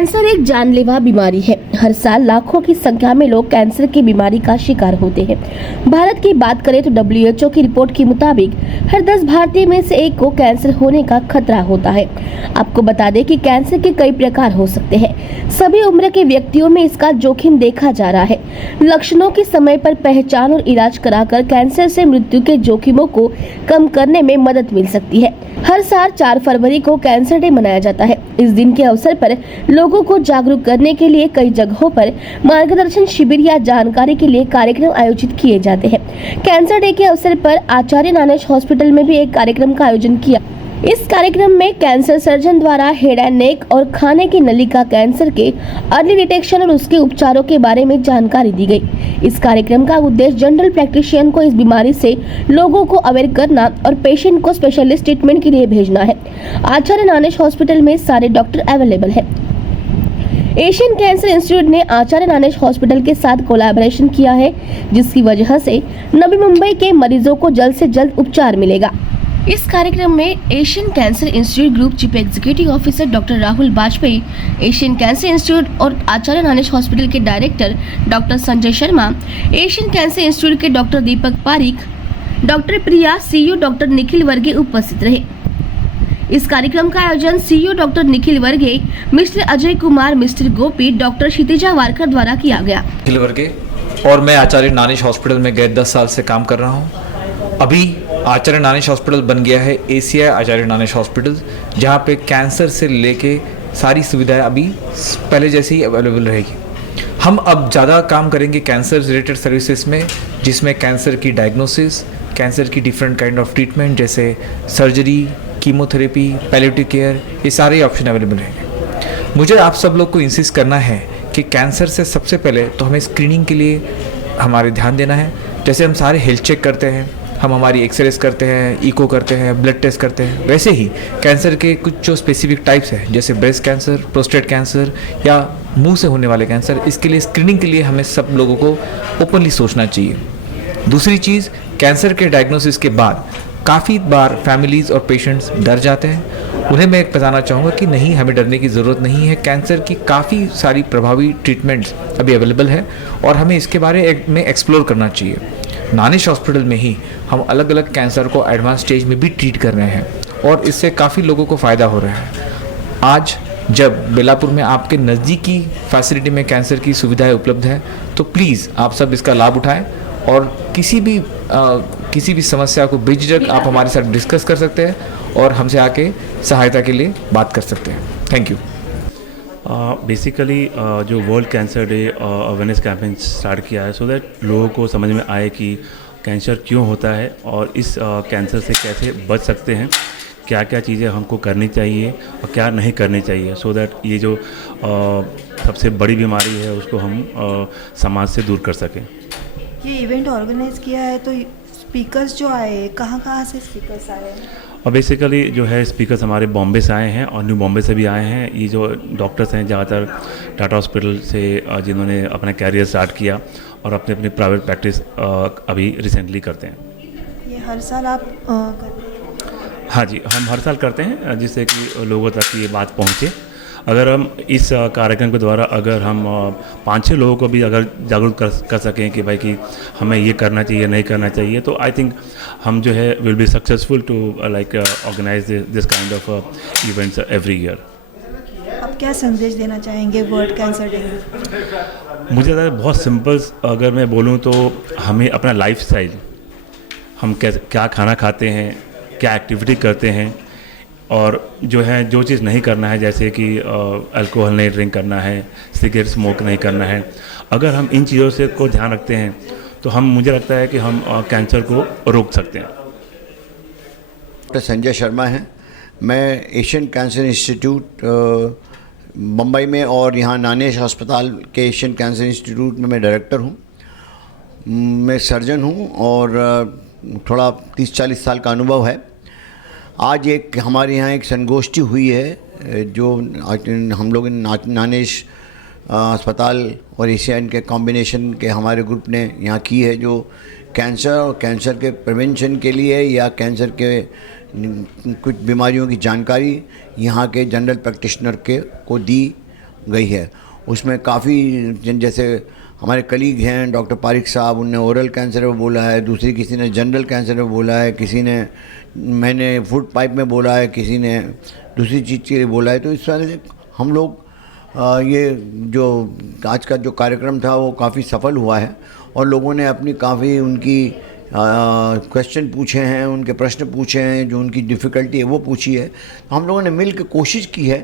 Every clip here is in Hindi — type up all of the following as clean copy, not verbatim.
कैंसर एक जानलेवा बीमारी है। हर साल लाखों की संख्या में लोग कैंसर की बीमारी का शिकार होते हैं। भारत की बात करें तो WHO की रिपोर्ट के मुताबिक हर 10 भारतीय में से एक को कैंसर होने का खतरा होता है। आपको बता दें कि कैंसर के कई प्रकार हो सकते हैं। सभी उम्र के व्यक्तियों में इसका जोखिम देखा जा रहा है। लक्षणों की समय पर पहचान और इलाज कराकर कैंसर से मृत्यु के जोखिमों को कम करने में मदद मिल सकती है। हर साल 4 फरवरी को कैंसर डे मनाया जाता है। इस दिन के अवसर पर लोगों को जागरूक करने के लिए कई जगहों पर मार्गदर्शन शिविर या जानकारी के लिए कार्यक्रम आयोजित किए जाते हैं। कैंसर डे के अवसर पर आचार्य नानेश हॉस्पिटल में भी एक कार्यक्रम का आयोजन किया। इस कार्यक्रम में कैंसर सर्जन द्वारा हेड एंड नेक और खाने की नली का कैंसर के अर्ली डिटेक्शन और उसके उपचारों के बारे में जानकारी दी गई। इस कार्यक्रम का उद्देश्य जनरल प्रैक्टिशियन को इस बीमारी से लोगों को अवेयर करना और पेशेंट को स्पेशलिस्ट ट्रीटमेंट के लिए भेजना है। आचार्य नानेश हॉस्पिटल में सारे डॉक्टर अवेलेबल है। एशियन कैंसर इंस्टीट्यूट ने आचार्य नानेश हॉस्पिटल के साथ कोलैबोरेशन किया है, जिसकी वजह से नवी मुंबई के मरीजों को जल्द से जल्द उपचार मिलेगा। इस कार्यक्रम में Asian cancer institute group chief executive officer doctor Rahul Vajpayee, Asian cancer institute और आचार्य नानेश हॉस्पिटल के director doctor Sanjay Sharma, Asian cancer institute के डॉक्टर दीपक पारिक, डॉक्टर प्रिया, CEO डॉक्टर निखिल वर्गे उपस्थित रहे। इस कार्यक्रम का आयोजन CEO डॉक्टर निखिल वर्गे, मिस्टर अजय कुमार, मिस्टर गोपी, डॉक्टर क्षितिजा वारकर द्वारा किया गया। निखिल वर्गे और मैं आचार्य नानेश हॉस्पिटल में गए 10 साल से काम कर रहा हूँ। अभी आचार्य नानेश हॉस्पिटल बन गया है ACI आचार्य नानेश हॉस्पिटल, जहाँ पे कैंसर से लेके सारी सुविधाएं अभी पहले जैसे ही अवेलेबल रहेगी। हम अब ज़्यादा काम करेंगे कैंसर रिलेटेड सर्विसेज में, जिसमें कैंसर की डायग्नोसिस, कैंसर की डिफरेंट काइंड ऑफ ट्रीटमेंट जैसे सर्जरी, कीमोथेरेपी, पैलिएटिव केयर, ये सारे ऑप्शन अवेलेबल रहेंगे। मुझे आप सब लोग को इंसिस्ट करना है कि कैंसर से सबसे पहले तो हमें स्क्रीनिंग के लिए हमारे ध्यान देना है। जैसे हम सारे हेल्थ चेक करते हैं, हम हमारी एक्सरेज करते हैं, इको करते हैं, ब्लड टेस्ट करते हैं, वैसे ही कैंसर के कुछ जो स्पेसिफिक टाइप्स हैं जैसे ब्रेस्ट कैंसर, प्रोस्टेट कैंसर या मुंह से होने वाले कैंसर, इसके लिए स्क्रीनिंग के लिए हमें सब लोगों को ओपनली सोचना चाहिए। दूसरी चीज़, कैंसर के डायग्नोसिस के बाद काफ़ी बार फैमिलीज़ और पेशेंट्स डर जाते हैं। उन्हें मैं बताना चाहूँगा कि नहीं, हमें डरने की ज़रूरत नहीं है। कैंसर की काफ़ी सारी प्रभावी ट्रीटमेंट्स अभी अवेलेबल है और हमें इसके बारे में एक्सप्लोर करना चाहिए। नानेश हॉस्पिटल में ही हम अलग अलग कैंसर को एडवांस स्टेज में भी ट्रीट कर रहे हैं और इससे काफ़ी लोगों को फ़ायदा हो रहा है। आज जब बेलापुर में आपके नज़दीकी फैसिलिटी में कैंसर की सुविधाएं उपलब्ध है, तो प्लीज़ आप सब इसका लाभ उठाएं और किसी भी समस्या को बेझिझक आप हमारे साथ डिस्कस कर सकते हैं और हमसे आके सहायता के लिए बात कर सकते हैं। Thank you. बेसिकली जो world cancer day awareness campaign start किया है, सो दैट लोगों को समझ में आए कि कैंसर क्यों होता है और इस कैंसर से कैसे बच सकते हैं, क्या क्या चीज़ें हमको करनी चाहिए और क्या नहीं करनी चाहिए, सो दैट ये जो सबसे बड़ी बीमारी है उसको हम समाज से दूर कर सकें। ये इवेंट ऑर्गेनाइज किया है, तो स्पीकर्स जो आए, कहाँ से स्पीकर्स आए हैं? और बेसिकली जो है स्पीकर्स हमारे बॉम्बे से आए हैं और न्यू बॉम्बे से भी आए हैं। ये जो डॉक्टर्स हैं ज़्यादातर टाटा हॉस्पिटल से जिन्होंने अपना कैरियर स्टार्ट किया और अपने अपनी प्राइवेट प्रैक्टिस अभी रिसेंटली करते हैं। ये हर साल आप करते हैं? हाँ जी, हम हर साल करते हैं जिससे कि लोगों तक ये बात पहुँचे। अगर हम इस कार्यक्रम के द्वारा अगर हम 5-6 लोगों को भी अगर जागरूक कर सकें कि भाई कि हमें ये करना चाहिए, नहीं करना चाहिए, तो आई थिंक हम जो है will be successful to like organize this kind of events every year. आप क्या संदेश देना चाहेंगे वर्ल्ड कैंसर डे में? मुझे लगता है बहुत सिंपल अगर मैं बोलूँ तो हमें अपना लाइफस्टाइल, हम क्या खाना खाते हैं, क्या एक्टिविटी करते हैं और जो है जो चीज़ नहीं करना है, जैसे कि अल्कोहल नहीं ड्रिंक करना है, सिगरेट स्मोक नहीं करना है, अगर हम इन चीज़ों से को ध्यान रखते हैं तो मुझे लगता है कि हम कैंसर को रोक सकते हैं। डॉक्टर संजय शर्मा हैं। मैं एशियन कैंसर इंस्टीट्यूट मुंबई में और यहाँ नानेश अस्पताल के एशियन कैंसर इंस्टीट्यूट में मैं डायरेक्टर हूँ। मैं सर्जन हूँ और थोड़ा 30-40 साल का अनुभव है। आज हमारे यहाँ एक संगोष्ठी हुई है जो हम लोग नानेश अस्पताल और एशियन के कॉम्बिनेशन के हमारे ग्रुप ने यहाँ की है, जो कैंसर और कैंसर के प्रिवेंशन के लिए या कैंसर के कुछ बीमारियों की जानकारी यहाँ के जनरल प्रैक्टिशनर को दी गई है। उसमें काफ़ी जैसे हमारे कलीग हैं डॉक्टर पारिक साहब, उनने ओरल कैंसर में बोला है, दूसरी किसी ने जनरल कैंसर में बोला है, किसी ने मैंने फूड पाइप में बोला है, किसी ने दूसरी चीज़ के लिए बोला है। तो इस तरह से हम लोग ये जो आज का जो कार्यक्रम था वो काफ़ी सफल हुआ है और लोगों ने अपनी काफ़ी उनकी क्वेश्चन पूछे हैं, उनके प्रश्न पूछे हैं, जो उनकी डिफ़िकल्टी है वो पूछी है। तो हम लोगों ने मिल के कोशिश की है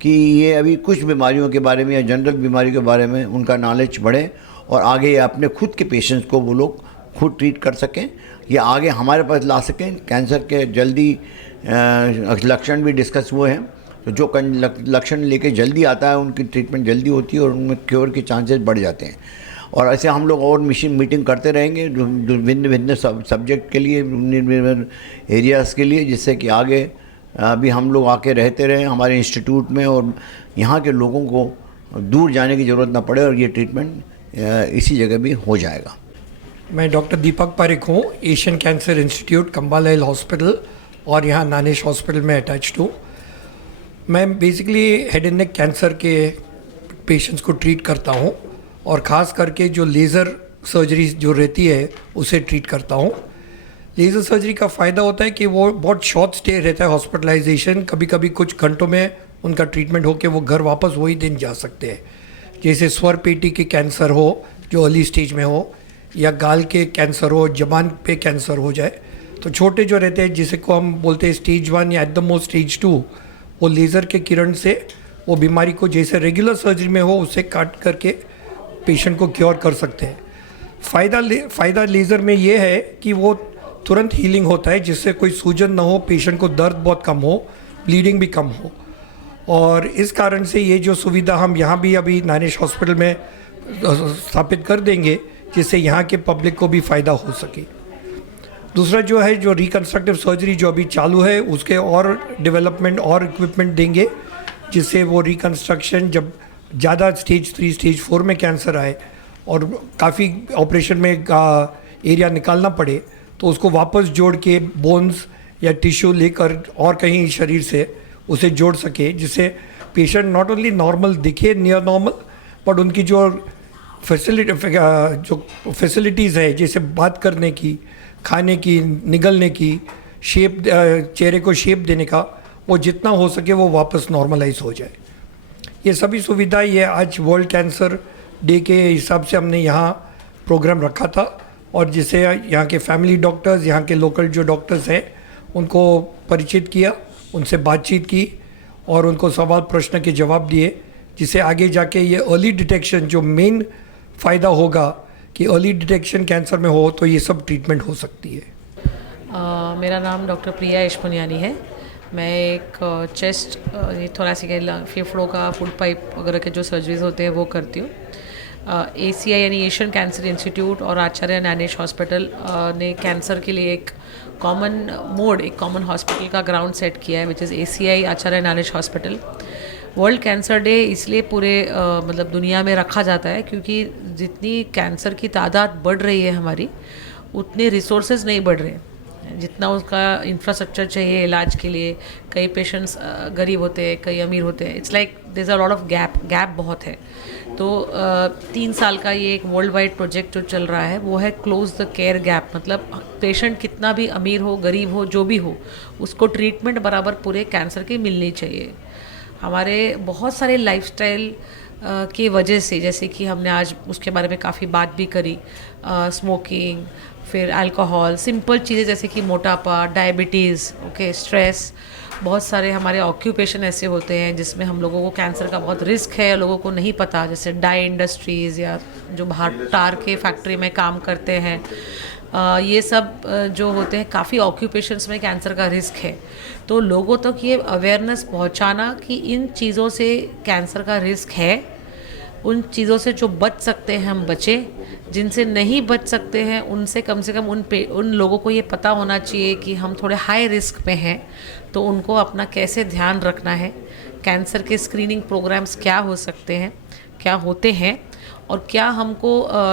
कि ये अभी कुछ बीमारियों के बारे में या जनरल बीमारी के बारे में उनका नॉलेज बढ़े और आगे ये अपने खुद के पेशेंट्स को वो लोग खुद ट्रीट कर सकें या आगे हमारे पास ला सकें। कैंसर के जल्दी लक्षण भी डिस्कस हुए हैं, तो जो लक्षण लेके जल्दी आता है उनकी ट्रीटमेंट जल्दी होती है और उनमें क्योर के चांसेस बढ़ जाते हैं। और ऐसे हम लोग और मीटिंग करते रहेंगे भिन्न भिन्न सब्जेक्ट के लिए, भिन्न एरियाज़ के लिए, जिससे कि आगे अभी हम लोग आके रहते रहें हमारे इंस्टीट्यूट में और यहाँ के लोगों को दूर जाने की ज़रूरत ना पड़े और ये ट्रीटमेंट इसी जगह भी हो जाएगा। मैं डॉक्टर दीपक पारिक हूँ, एशियन कैंसर इंस्टीट्यूट कंबालाइल हॉस्पिटल और यहाँ नानेश हॉस्पिटल में अटैच्ड हूँ। मैं basically head and neck cancer के पेशेंट्स को ट्रीट करता हूँ और ख़ास करके जो लेज़र सर्जरी जो रहती है उसे ट्रीट करता हूँ। लेज़र सर्जरी का फ़ायदा होता है कि वो बहुत शॉर्ट स्टे रहता है हॉस्पिटलाइजेशन, कभी कभी कुछ घंटों में उनका ट्रीटमेंट होकर वो घर वापस वही दिन जा सकते हैं। जैसे स्वर पेटी के कैंसर हो जो अर्ली स्टेज में हो, या गाल के कैंसर हो, जबान पे कैंसर हो जाए, तो छोटे जो रहते हैं जिसे को हम बोलते हैं स्टेज 1 या एट द मोस्ट स्टेज 2, वो लेज़र के किरण से वो बीमारी को जैसे रेगुलर सर्जरी में हो उससे काट करके पेशेंट को क्योर कर सकते हैं। फ़ायदा लेज़र में ये है कि वो तुरंत हीलिंग होता है, जिससे कोई सूजन ना हो, पेशेंट को दर्द बहुत कम हो, ब्लीडिंग भी कम हो। और इस कारण से ये जो सुविधा हम यहाँ भी अभी नानेश हॉस्पिटल में स्थापित कर देंगे, जिससे यहाँ के पब्लिक को भी फ़ायदा हो सके। दूसरा जो है जो रिकन्स्ट्रक्टिव सर्जरी जो अभी चालू है उसके और डेवलपमेंट और इक्विपमेंट देंगे, जिससे वो रिकन्स्ट्रक्शन जब ज़्यादा स्टेज 3 स्टेज 4 में कैंसर आए और काफ़ी ऑपरेशन में एरिया निकालना पड़े तो उसको वापस जोड़ के बोन्स या टिश्यू लेकर और कहीं शरीर से उसे जोड़ सके, जिससे पेशेंट नॉट ओनली नॉर्मल दिखे, नियर नॉर्मल, बट उनकी जो फैसिलिटीज़ है जैसे बात करने की, खाने की, निगलने की, शेप चेहरे को शेप देने का, वो जितना हो सके वो वापस नॉर्मलाइज हो जाए। ये सभी सुविधाएं ये आज वर्ल्ड कैंसर डे के हिसाब से हमने यहाँ प्रोग्राम रखा था और जिससे यहाँ के फैमिली डॉक्टर्स, यहाँ के लोकल जो डॉक्टर्स हैं उनको परिचित किया, उनसे बातचीत की और उनको सवाल प्रश्न के जवाब दिए, जिससे आगे जाके ये अर्ली डिटेक्शन जो मेन फ़ायदा होगा कि अर्ली डिटेक्शन कैंसर में हो तो ये सब ट्रीटमेंट हो सकती है। मेरा नाम डॉक्टर प्रिया यशपुनियानी है। मैं एक चेस्ट, थोरेसिक, फेफड़ों का, फूड पाइप वगैरह के जो सर्जरीज होते हैं वो करती हूँ। ACI यानी एशियन कैंसर इंस्टीट्यूट और आचार्य नानेश हॉस्पिटल ने कैंसर के लिए एक कॉमन मोड, एक कॉमन हॉस्पिटल का ग्राउंड सेट किया है, which is ACI Acharya Nanesh hospital. World cancer day इसलिए पूरे मतलब दुनिया में रखा जाता है क्योंकि जितनी कैंसर की तादाद बढ़ रही है हमारी, उतने रिसोर्सेज नहीं बढ़ रहे। जितना उसका इंफ्रास्ट्रक्चर चाहिए इलाज के लिए, कई पेशेंट्स गरीब होते हैं, कई अमीर होते हैं। It's like there is a lot of gap बहुत है। तो 3 साल का ये एक वर्ल्ड वाइड प्रोजेक्ट जो चल रहा है वो है क्लोज द केयर गैप। मतलब पेशेंट कितना भी अमीर हो, गरीब हो, जो भी हो, उसको ट्रीटमेंट बराबर पूरे कैंसर की मिलनी चाहिए। हमारे बहुत सारे लाइफस्टाइल की वजह से, जैसे कि हमने आज उसके बारे में काफ़ी बात भी करी, स्मोकिंग, फिर अल्कोहल, सिंपल चीज़ें जैसे कि मोटापा, डायबिटीज़, ओके, स्ट्रेस, बहुत सारे हमारे ऑक्यूपेशन ऐसे होते हैं जिसमें हम लोगों को कैंसर का बहुत रिस्क है, लोगों को नहीं पता। जैसे डाई इंडस्ट्रीज़ या जो बाहर टार के फैक्ट्री में काम करते हैं, ये सब जो होते हैं, काफ़ी ऑक्यूपेशंस में कैंसर का रिस्क है। तो लोगों तक ये अवेयरनेस पहुंचाना कि इन चीज़ों से कैंसर का रिस्क है, उन चीज़ों से जो बच सकते हैं हम बचें, जिनसे नहीं बच सकते हैं उनसे कम से कम उन लोगों को ये पता होना चाहिए कि हम थोड़े हाई रिस्क पे हैं, तो उनको अपना कैसे ध्यान रखना है, कैंसर के स्क्रीनिंग प्रोग्राम्स क्या हो सकते हैं, क्या होते हैं, और क्या हमको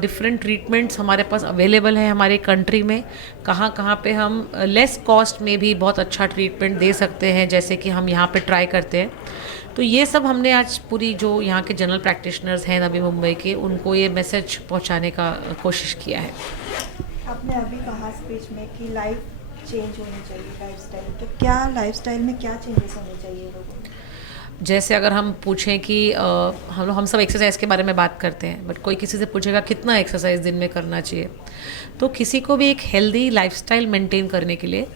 डिफरेंट ट्रीटमेंट्स हमारे पास अवेलेबल है हमारे कंट्री में, कहाँ कहाँ पे हम लेस कॉस्ट में भी बहुत अच्छा ट्रीटमेंट दे सकते हैं, जैसे कि हम यहाँ पे ट्राई करते हैं। तो ये सब हमने आज पूरी जो यहाँ के जनरल प्रैक्टिशनर्स हैं नवी मुंबई के, उनको ये मैसेज पहुँचाने का कोशिश किया है। आपने अभी कहा स्पीच में कि लाइफ चेंज होनी चाहिए, लाइफस्टाइल, तो क्या लाइफस्टाइल में क्या चेंजेस होने चाहिए लोगों को? जैसे अगर हम पूछें कि हम सब एक्सरसाइज के बारे में बात करते हैं, बट कोई किसी से पूछेगा कितना एक्सरसाइज दिन में करना चाहिए, तो किसी को भी एक हेल्दी लाइफस्टाइल मेंटेन करने के लिए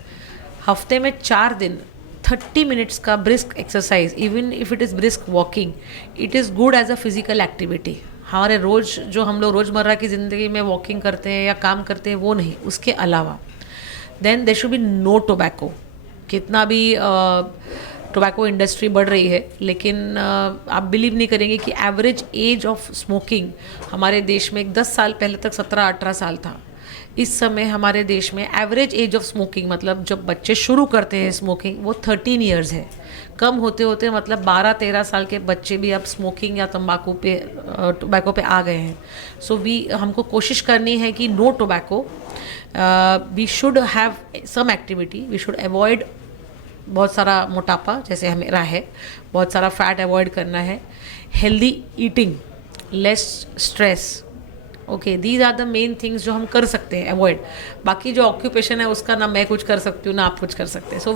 हफ्ते में 4 दिन 30 मिनट्स का brisk exercise, even if it is brisk walking, it is good as a physical activity. हमारे रोज़ जो हम लोग रोज़मर्रा की ज़िंदगी में वॉकिंग करते हैं या काम करते हैं वो नहीं, उसके अलावा then there should be no tobacco. कितना भी टोबैको इंडस्ट्री बढ़ रही है, लेकिन आप बिलीव नहीं करेंगे कि एवरेज एज ऑफ स्मोकिंग हमारे देश में 10 साल पहले तक 17-18 साल था। इस समय हमारे देश में एवरेज एज ऑफ स्मोकिंग, मतलब जब बच्चे शुरू करते हैं स्मोकिंग, वो 13 ईयर्स है। कम होते होते मतलब 12-13 साल के बच्चे भी अब स्मोकिंग या टोबैको पे आ गए हैं। सो हमको कोशिश करनी है कि no tobacco, we should have some activity, we should avoid बहुत सारा मोटापा जैसे हमेरा है, बहुत सारा फैट अवॉइड करना है, healthy eating, less stress. Okay, these are the main things जो हम कर सकते हैं अवॉइड। बाकी जो ऑक्यूपेशन है उसका ना मैं कुछ कर सकती हूँ ना आप कुछ कर सकते हैं। सो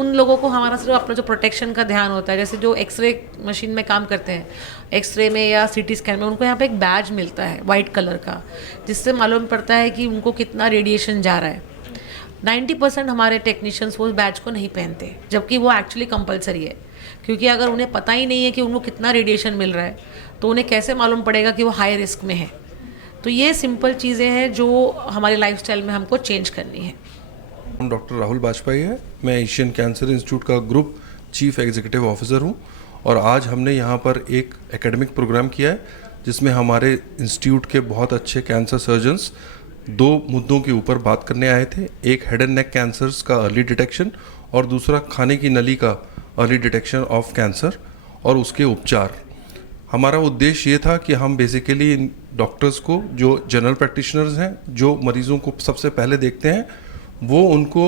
उन लोगों को हमारा सिर्फ अपना जो प्रोटेक्शन का ध्यान होता है, जैसे जो एक्सरे मशीन में काम करते हैं, एक्सरे में या सीटी स्कैन में, उनको यहाँ पे एक बैज मिलता है वाइट कलर का, जिससे मालूम पड़ता है कि उनको कितना रेडिएशन जा रहा है। 90% हमारे टेक्नीशियंस वो बैज को नहीं पहनते, जबकि वो एक्चुअली कंपलसरी है, क्योंकि अगर उन्हें पता ही नहीं है कि उनको कितना रेडिएशन मिल रहा है तो उन्हें कैसे मालूम पड़ेगा कि वो हाई रिस्क में है। तो ये सिंपल चीज़ें हैं जो हमारे लाइफस्टाइल में हमको चेंज करनी है। हम डॉक्टर राहुल बाजपेयी है, मैं एशियन कैंसर इंस्टीट्यूट का ग्रुप चीफ एग्जीक्यूटिव ऑफिसर हूँ, और आज हमने यहाँ पर एक एकेडमिक प्रोग्राम किया है जिसमें हमारे इंस्टीट्यूट के बहुत अच्छे कैंसर सर्जन्स 2 मुद्दों के ऊपर बात करने आए थे। एक हेड एंड नेक कैंसर्स का अर्ली डिटेक्शन और दूसरा खाने की नली का अर्ली डिटेक्शन ऑफ कैंसर और उसके उपचार। हमारा उद्देश्य ये था कि हम बेसिकली इन डॉक्टर्स को, जो जनरल प्रैक्टिशनर्स हैं, जो मरीज़ों को सबसे पहले देखते हैं, वो उनको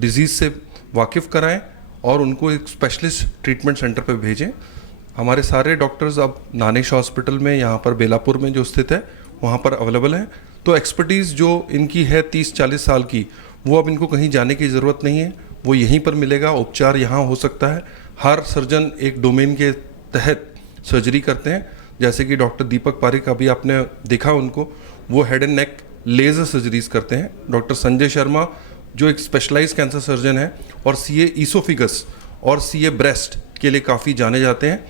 डिज़ीज़ से वाकिफ़ कराएं और उनको एक स्पेशलिस्ट ट्रीटमेंट सेंटर पर भेजें। हमारे सारे डॉक्टर्स अब नानेश हॉस्पिटल में, यहाँ पर बेलापुर में जो स्थित है, वहाँ पर अवेलेबल हैं। तो एक्सपर्टीज़ जो इनकी है 30-40 साल की, वो अब इनको कहीं जाने की ज़रूरत नहीं है, वो यहीं पर मिलेगा। उपचार यहाँ हो सकता है। हर सर्जन एक डोमेन के तहत सर्जरी करते हैं, जैसे कि डॉक्टर दीपक पारिक, अभी आपने देखा उनको, वो head and neck laser surgeries करते हैं। डॉक्टर संजय शर्मा जो एक स्पेशलाइज्ड कैंसर सर्जन है और सीए ईसोफिगस और सीए ब्रेस्ट के लिए काफ़ी जाने जाते हैं।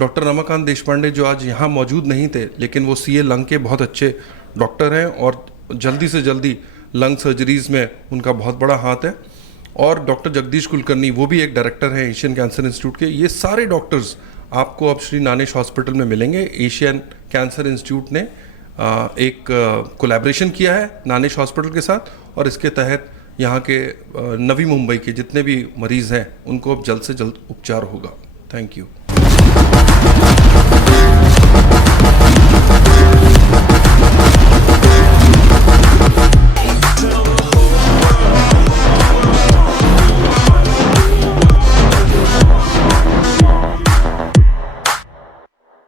डॉक्टर रमाकांत देशपांडे जो आज यहाँ मौजूद नहीं थे, लेकिन वो सीए लंग के बहुत अच्छे डॉक्टर हैं और जल्दी से जल्दी लंग सर्जरीज में उनका बहुत बड़ा हाथ है। और डॉक्टर जगदीश कुलकर्णी, वो भी एक डायरेक्टर हैं एशियन कैंसर इंस्टीट्यूट के। ये सारे डॉक्टर्स आपको अब श्री नानेश हॉस्पिटल में मिलेंगे। एशियन कैंसर इंस्टीट्यूट ने एक कोलैबोरेशन किया है नानेश हॉस्पिटल के साथ, और इसके तहत यहाँ के नवी मुंबई के जितने भी मरीज़ हैं उनको अब जल्द से जल्द उपचार होगा। Thank you.